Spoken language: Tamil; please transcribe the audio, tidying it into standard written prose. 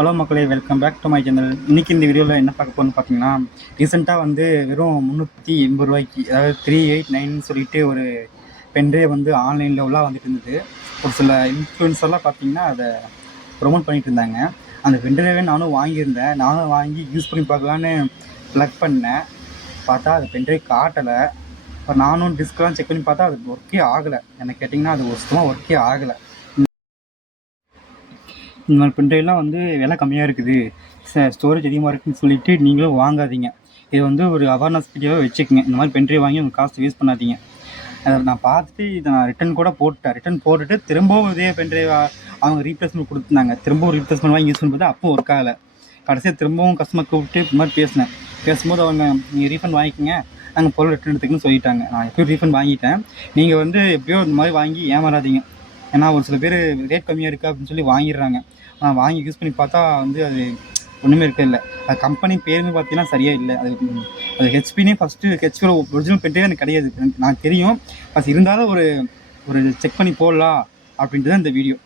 ஹலோ மக்களே, welcome back to my channel. இன்றைக்கி இந்த வீடியோவில் என்ன பார்க்க போகணும்னு பார்த்தீங்கன்னா, ரீசெண்டாக வந்து வெறும் 380 ரூபாய்க்கு, அதாவது 389 சொல்லிட்டு ஒரு பென்ட்ரைவ் வந்து ஆன்லைனில் உள்ள வந்துட்டு இருந்தது. ஒரு சில இன்ஃப்ளூயன்ஸர்லாம் பார்த்தீங்கன்னா அதை ப்ரொமோட் பண்ணிகிட்டு இருந்தாங்க. அந்த பென்ட்ரைவே நானும் வாங்கியிருந்தேன். நானும் வாங்கி யூஸ் பண்ணி பார்க்கலான்னு ப்ளக் பண்ணேன். பார்த்தா அது பென்ட்ரைவ் காட்டலை. இப்போ நானும் டிஸ்க்லாம் செக் பண்ணி பார்த்தா அது ஒர்க்கே ஆகலை. எனக்கு கேட்டிங்கன்னா அது சுத்தமாக ஒர்க்கே ஆகலை. இந்த மாதிரி பென்ட்ரைவ்லாம் வந்து விலை கம்மியாக இருக்குது, ஸ்டோரேஜ் அதிகமாக இருக்குதுன்னு சொல்லிவிட்டு நீங்களும் வாங்காதீங்க. இது வந்து ஒரு அவேர்னஸ் வீடியோவை வச்சுக்கோங்க. இந்த மாதிரி பென்ட்ரைவ் வாங்கி உங்கள் காசு வேஸ்ட் பண்ணாதீங்க. அதை நான் பார்த்துட்டு இதை நான் ரிட்டன் கூட போட்டேன். ரிட்டன் போட்டுட்டு திரும்பவும் இதே பென்ட்ரைவ் அவங்க ரீப்ளேஸ்மெண்ட் கொடுத்துருந்தாங்க. திரும்பவும் ரீப்ளேஸ்மெண்ட் வாங்கி யூஸ் பண்ணும்போது அப்போ ஒர்க் ஆகலை. கடைசியாக திரும்பவும் கஸ்டமர் கூப்பிட்டு இந்த மாதிரி பேசும்போது அவங்க நீங்கள் ரீஃபண்ட் வாங்கிக்கோங்க, நாங்கள் பொருள் ரிட்டன் எடுத்துக்கணும்னு சொல்லிட்டாங்க. நான் எப்படியும் ரீஃபண்ட் வாங்கிட்டேன். நீங்கள் வந்து எப்படியோ இந்த மாதிரி வாங்கி ஏமாறாதீங்க. ஏன்னா ஒரு சில பேர் ரேட் கம்மியாக இருக்குது அப்படின்னு சொல்லி வாங்கிடுறாங்க. ஆனால் வாங்கி யூஸ் பண்ணி பார்த்தா வந்து அது ஒன்றுமே இல்லை. அது கம்பெனி பேருமே பார்த்தீங்கன்னா சரியாக இல்லை. அது ஹெச்பினே ஃபஸ்ட்டு ஹெச்பியோட ஒரிஜினல் பென்ட்ரைவ் எனக்கு கிடையாது, நான் தெரியும். ஃபஸ்ட் இருந்தாலும் ஒரு செக் பண்ணி போடலாம் அப்படின்ட்டு தான் இந்த வீடியோ.